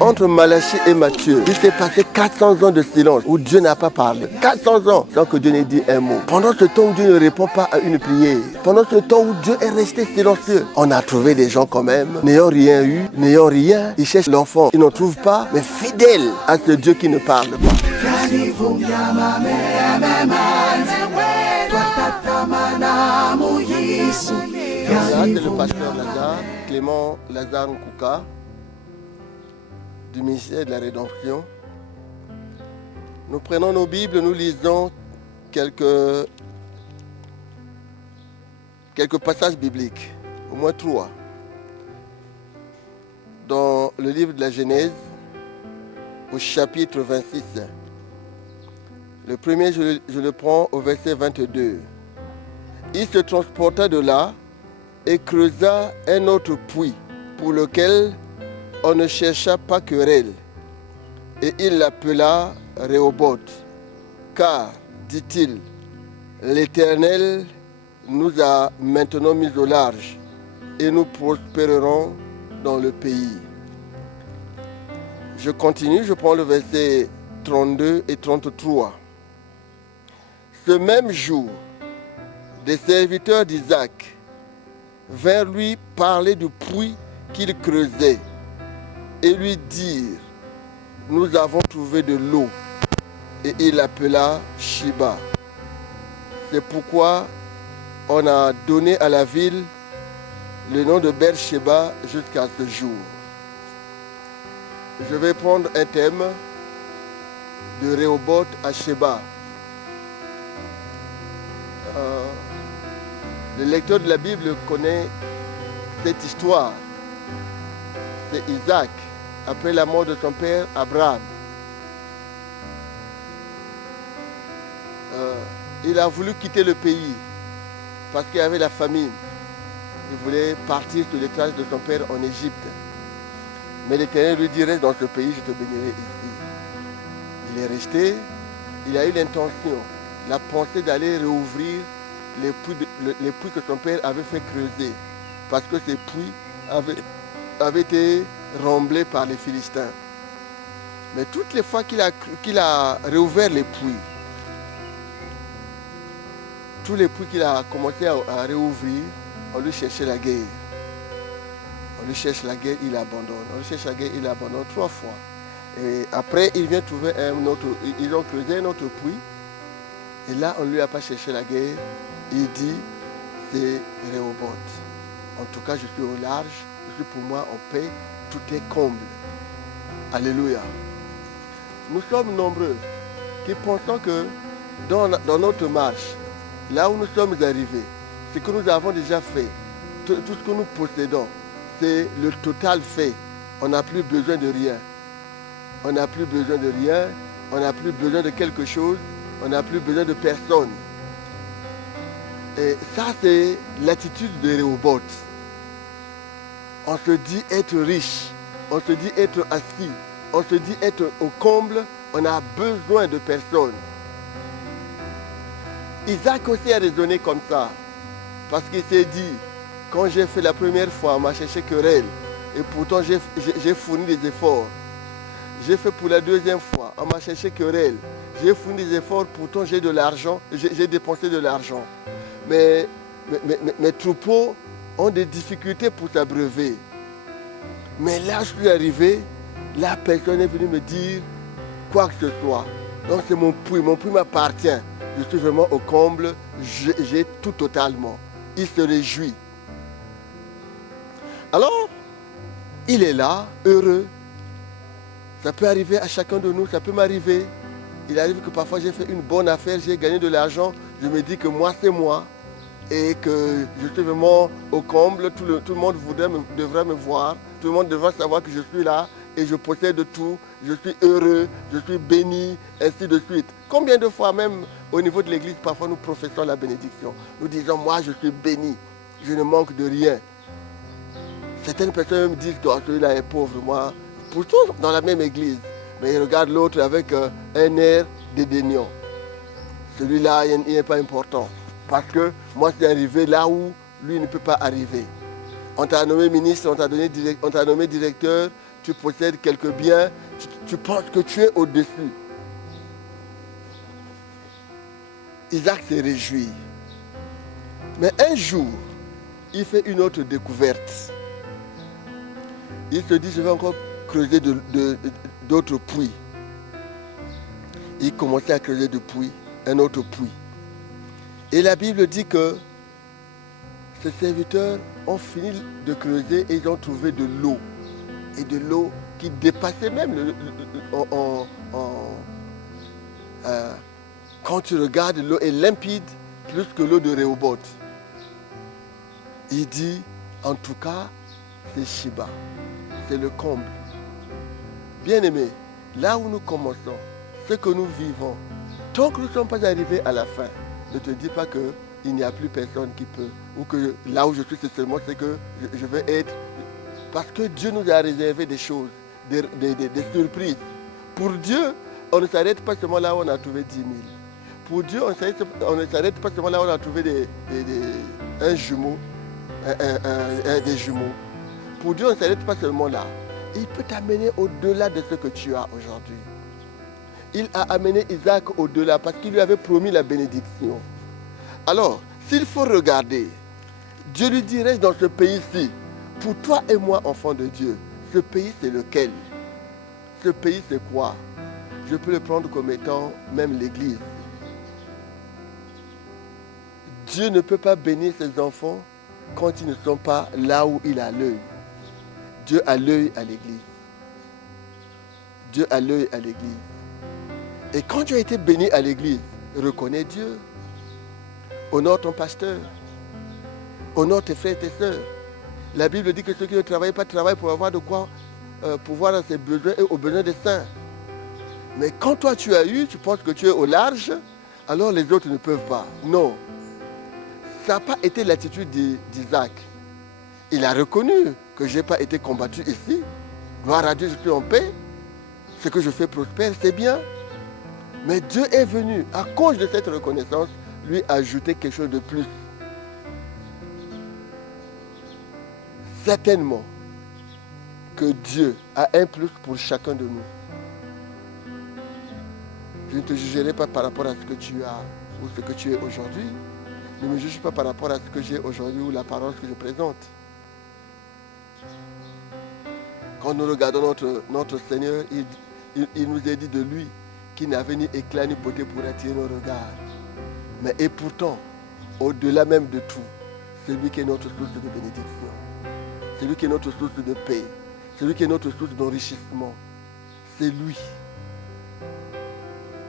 Entre Malachie et Matthieu, il s'est passé 400 ans de silence où Dieu n'a pas parlé. 400 ans sans que Dieu n'ait dit un mot. Pendant ce temps où Dieu ne répond pas à une prière, pendant ce temps où Dieu est resté silencieux, on a trouvé des gens quand même, n'ayant rien eu, n'ayant rien, ils cherchent l'enfant. Ils n'en trouvent pas, mais fidèles à ce Dieu qui ne parle pas. C'est le pasteur Lazare, Clément Lazare Nkouka, du ministère de la Rédemption. Nous prenons nos Bibles, nous lisons quelques passages bibliques, au moins 3. Dans le livre de la Genèse, au chapitre 26. Le premier, je le prends au verset 22. Il se transporta de là et creusa un autre puits pour lequel on ne chercha pas querelle. Et il l'appela Rehoboth, car, dit-il, l'Éternel nous a maintenant mis au large et nous prospérerons dans le pays. Je continue, je prends le verset 32 et 33. Ce même jour, des serviteurs d'Isaac vinrent lui parler du puits qu'il creusait et lui dirent, nous avons trouvé de l'eau. Et il l'appela Shiba. C'est pourquoi on a donné à la ville le nom de Beersheba jusqu'à ce jour. Je vais prendre un thème de Rehoboth à Sheba. Le lecteur de la Bible connaît cette histoire. C'est Isaac, après la mort de son père Abraham. Il a voulu quitter le pays parce qu'il y avait la famine. Il voulait partir sur les traces de son père en Égypte. Mais l'Éternel lui dit, reste dans ce pays, je te bénirai ici. Il est resté, il a eu l'intention, la pensée d'aller rouvrir les puits que son père avait fait creuser. Parce que ces puits avaient été remblés par les Philistins. Mais toutes les fois qu'il a réouvert les puits, tous les puits qu'il a commencé à réouvrir, on lui cherchait la guerre. On lui cherche la guerre, il abandonne. On lui cherche la guerre, il abandonne 3 fois. Et après, il vient trouver un autre. Ils ont creusé un autre puits. Et là, on ne lui a pas cherché la guerre. Il dit, c'est Rehoboth. En tout cas, je suis au large. Je suis pour moi en paix. Tout est comble. Alléluia. Nous sommes nombreux qui pensons que dans notre marche, là où nous sommes arrivés, ce que nous avons déjà fait, tout ce que nous possédons, c'est le total fait. On n'a plus besoin de rien. On n'a plus besoin de rien. On n'a plus besoin de quelque chose. On n'a plus besoin de personne. Et ça, c'est l'attitude de Rehoboth. On se dit être riche. On se dit être assis. On se dit être au comble. On a besoin de personne. Isaac aussi a raisonné comme ça. Parce qu'il s'est dit, quand j'ai fait la première fois, on m'a cherché querelle. Et pourtant, j'ai fourni des efforts. J'ai fait pour la deuxième fois, on m'a cherché querelle. J'ai fourni des efforts, pourtant j'ai de l'argent, j'ai dépensé de l'argent. Mais mes troupeaux ont des difficultés pour s'abreuver. Mais là, je suis arrivé, la personne est venue me dire quoi que ce soit. Donc c'est mon puits m'appartient. Je suis vraiment au comble, j'ai tout totalement. Il se réjouit. Alors, il est là, heureux. Ça peut arriver à chacun de nous, ça peut m'arriver. Il arrive que parfois j'ai fait une bonne affaire, j'ai gagné de l'argent. Je me dis que moi, c'est moi. Et que je suis vraiment au comble. Tout le monde devrait me voir. Tout le monde devrait savoir que je suis là et je possède tout. Je suis heureux, je suis béni, ainsi de suite. Combien de fois même au niveau de l'église, parfois nous professons la bénédiction. Nous disons, moi je suis béni, je ne manque de rien. Certaines personnes me disent que celui-là est pauvre, moi, pourtant dans la même église. Mais ils regardent l'autre avec un air dédaignant. Celui-là, il n'est pas important. Parce que moi, je suis arrivé là où lui ne peut pas arriver. On t'a nommé ministre, on t'a nommé directeur, tu possèdes quelques biens, tu penses que tu es au-dessus. Isaac s'est réjoui. Mais un jour, il fait une autre découverte. Il se dit, je vais encore creuser d'autres puits. Il commençait à creuser un autre puits. Et la Bible dit que ses serviteurs ont fini de creuser et ils ont trouvé de l'eau. Et de l'eau qui dépassait même quand tu regardes, l'eau est limpide plus que l'eau de Rehoboth. Il dit, en tout cas, c'est Shiba. C'est le comble. Bien-aimés, là où nous commençons, ce que nous vivons, tant que nous ne sommes pas arrivés à la fin, ne te dis pas qu'il n'y a plus personne qui peut. Ou que là où je suis, c'est seulement c'est que je vais être. Parce que Dieu nous a réservé des choses, des surprises. Pour Dieu, on ne s'arrête pas seulement là où on a trouvé 10 000. Pour Dieu, on ne s'arrête pas seulement là où on a trouvé un jumeau, des jumeaux. Pour Dieu, on ne s'arrête pas seulement là. Il peut t'amener au-delà de ce que tu as aujourd'hui. Il a amené Isaac au-delà parce qu'il lui avait promis la bénédiction. Alors, s'il faut regarder, Dieu lui dit, reste dans ce pays-ci. Pour toi et moi, enfants de Dieu, ce pays, c'est lequel? Ce pays, c'est quoi? Je peux le prendre comme étant même l'Église. Dieu ne peut pas bénir ses enfants quand ils ne sont pas là où il a l'œil. Dieu a l'œil à l'Église. Dieu a l'œil à l'Église. Et quand tu as été béni à l'Église, reconnais Dieu. Honore ton pasteur. Honore tes frères et tes sœurs. La Bible dit que ceux qui ne travaillent pas travaillent pour avoir de quoi pouvoir à ses besoins et aux besoins des saints. Mais quand toi tu as eu, tu penses que tu es au large, alors les autres ne peuvent pas. Non. Ça n'a pas été l'attitude d'Isaac. Il a reconnu que je n'ai pas été combattu ici. Gloire à Dieu, je suis en paix. Ce que je fais prospère, c'est bien. Mais Dieu est venu, à cause de cette reconnaissance, lui ajouter quelque chose de plus. Certainement que Dieu a un plus pour chacun de nous. Je ne te jugerai pas par rapport à ce que tu as ou ce que tu es aujourd'hui. Ne me juge pas par rapport à ce que j'ai aujourd'hui ou la parole que je présente. Quand nous regardons notre Seigneur, il nous a dit de lui qu'il n'avait ni éclat ni beauté pour attirer nos regards. Mais et pourtant, au-delà même de tout, c'est lui qui est notre source de bénédiction. C'est lui qui est notre source de paix. C'est lui qui est notre source d'enrichissement. C'est lui.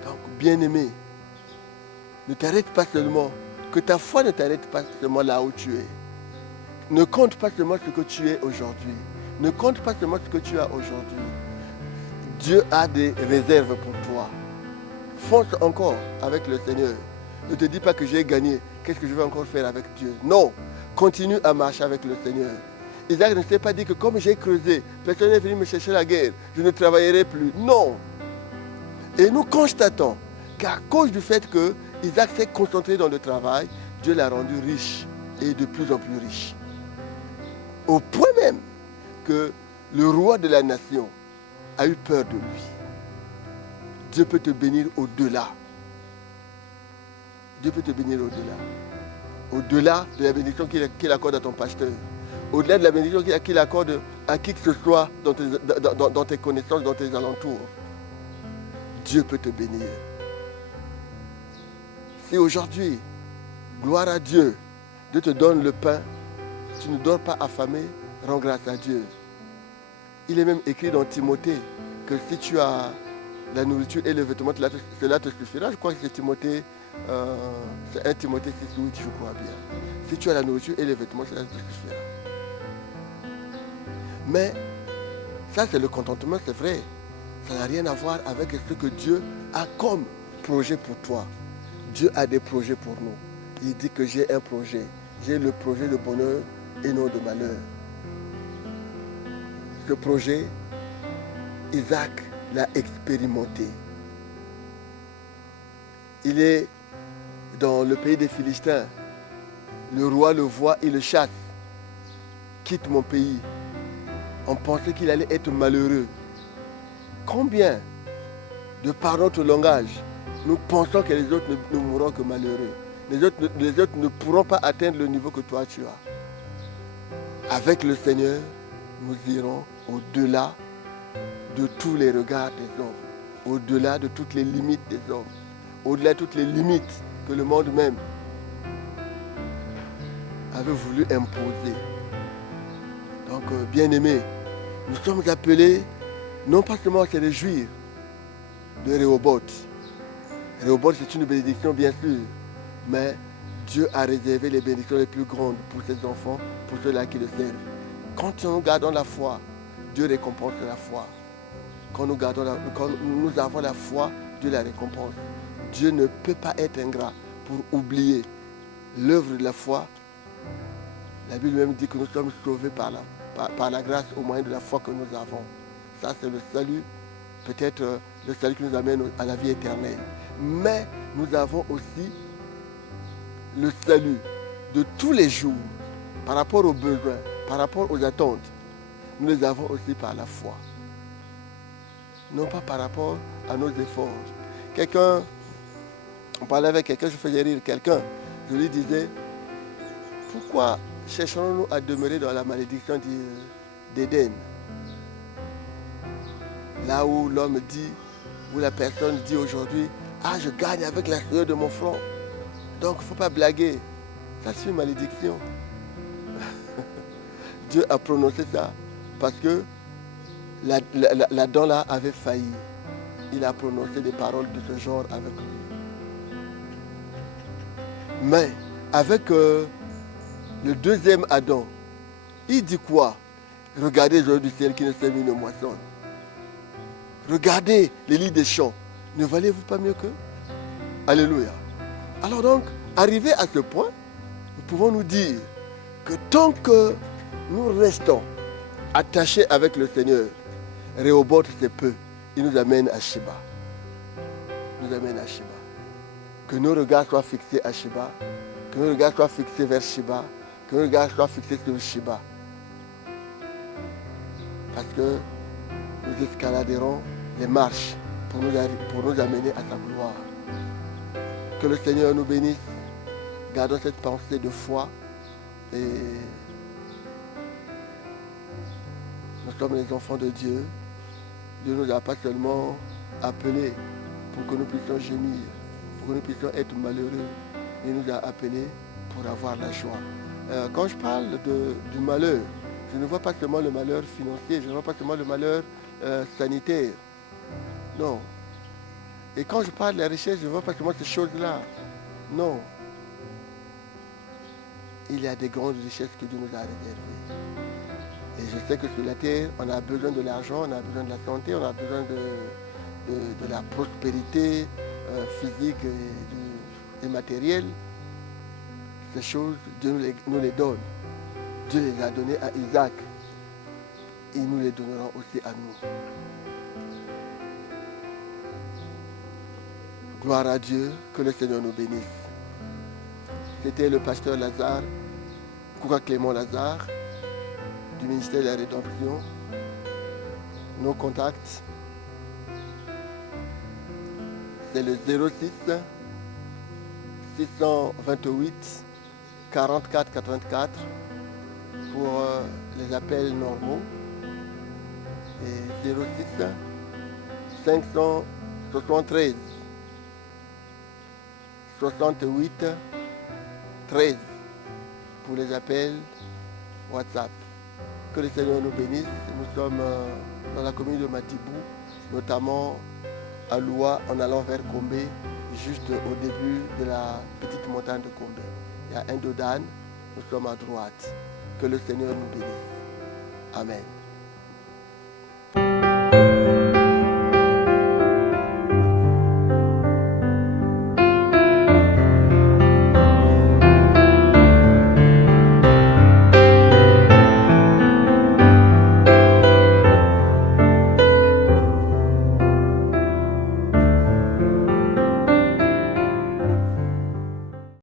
Donc, bien-aimé, ne t'arrête pas seulement, que ta foi ne t'arrête pas seulement là où tu es. Ne compte pas seulement ce que tu es aujourd'hui. Ne compte pas seulement ce que tu as aujourd'hui. Dieu a des réserves pour toi. Fonce encore avec le Seigneur. Ne te dis pas que j'ai gagné. Qu'est-ce que je vais encore faire avec Dieu? Non. Continue à marcher avec le Seigneur. Isaac ne s'est pas dit que comme j'ai creusé, personne n'est venu me chercher la guerre, je ne travaillerai plus. Non. Et nous constatons qu'à cause du fait que Isaac s'est concentré dans le travail, Dieu l'a rendu riche et de plus en plus riche. Au point même que le roi de la nation a eu peur de lui. Dieu peut te bénir au-delà. Dieu peut te bénir au-delà. Au-delà de la bénédiction qu'il accorde à ton pasteur. Au-delà de la bénédiction qu'il accorde à qui que ce soit dans tes connaissances, dans tes alentours. Dieu peut te bénir. Si aujourd'hui, gloire à Dieu, Dieu te donne le pain, tu ne dors pas affamé, rends grâce à Dieu. Il est même écrit dans Timothée que si tu as la nourriture et le vêtement, cela te suffira. Je crois que c'est Timothée, c'est 1 Timothée 6 ou 8, je crois bien. Si tu as la nourriture et les vêtements, cela te suffira. Mais ça, c'est le contentement, c'est vrai. Ça n'a rien à voir avec ce que Dieu a comme projet pour toi. Dieu a des projets pour nous. Il dit que j'ai un projet. J'ai le projet de bonheur et non de malheur. Ce projet, Isaac l'a expérimenté. Il est dans le pays des Philistins. Le roi le voit, il le chasse. quitte mon pays, on pensait qu'il allait être malheureux. Combien de par notre langage, nous pensons que les autres ne mourront que malheureux. Les autres ne pourront pas atteindre le niveau que toi tu as. Avec le Seigneur, nous irons au-delà de tous les regards des hommes, au-delà de toutes les limites des hommes, au-delà de toutes les limites que le monde même avait voulu imposer. Donc, bien-aimés, nous sommes appelés non pas seulement à se réjouir de Rehoboth. Rehoboth, c'est une bénédiction, bien sûr, mais Dieu a réservé les bénédictions les plus grandes pour ses enfants, pour ceux-là qui le servent. Quand nous gardons la foi, Dieu récompense la foi. Quand nous avons la foi, Dieu la récompense. Dieu ne peut pas être ingrat pour oublier l'œuvre de la foi. La Bible même dit que nous sommes sauvés par la grâce au moyen de la foi que nous avons. Ça, c'est le salut, peut-être le salut qui nous amène à la vie éternelle. Mais nous avons aussi le salut de tous les jours par rapport aux besoins, par rapport aux attentes. Nous les avons aussi par la foi. Non pas par rapport à nos efforts. On parlait avec quelqu'un, je faisais rire quelqu'un. Je lui disais, pourquoi cherchons-nous à demeurer dans la malédiction d'Éden? Là où l'homme dit, où la personne dit aujourd'hui, ah, je gagne avec la sueur de mon front. Donc, il ne faut pas blaguer. Ça, c'est une malédiction. Dieu a prononcé ça parce que l'Adam là avait failli. Il a prononcé des paroles de ce genre avec lui. Mais avec le deuxième Adam, il dit quoi? Regardez les oiseaux du ciel qui ne sèment ni ne moissonnent. Regardez les lits des champs. Ne valez-vous pas mieux qu'eux? Alléluia. Alors donc, arrivé à ce point, nous pouvons nous dire que tant que nous restons attachés avec le Seigneur, Rehoboth c'est peu. Il nous amène à Sheba. Il nous amène à Sheba. Que nos regards soient fixés à Sheba. Que nos regards soient fixés vers Sheba. Que nos regards soient fixés sur Sheba. Parce que nous escaladerons les marches pour nous amener à sa gloire. Que le Seigneur nous bénisse. Gardons cette pensée de foi. Et nous sommes les enfants de Dieu. Dieu ne nous a pas seulement appelés pour que nous puissions gémir, pour que nous puissions être malheureux. Il nous a appelés pour avoir la joie. Quand je parle du malheur, je ne vois pas seulement le malheur financier, je ne vois pas seulement le malheur sanitaire. Non. Et quand je parle de la richesse, je ne vois pas seulement ces choses-là. Non. Il y a des grandes richesses que Dieu nous a réservées. Et je sais que sur la terre, on a besoin de l'argent, on a besoin de la santé, on a besoin de la prospérité physique et matérielle. Ces choses, Dieu nous les donne. Dieu les a données à Isaac. Il nous les donnera aussi à nous. Gloire à Dieu, que le Seigneur nous bénisse. C'était le pasteur Lazare, Kouka Clément Lazare, du ministère de la Rédemption. Nos contacts, c'est le 06 628 44 84 pour les appels normaux et 06 573 68 13 pour les appels WhatsApp. Que le Seigneur nous bénisse. Nous sommes dans la commune de Matibou, notamment à Loua, en allant vers Kombé, juste au début de la petite montagne de Kombé. Il y a un dodan, nous sommes à droite. Que le Seigneur nous bénisse. Amen.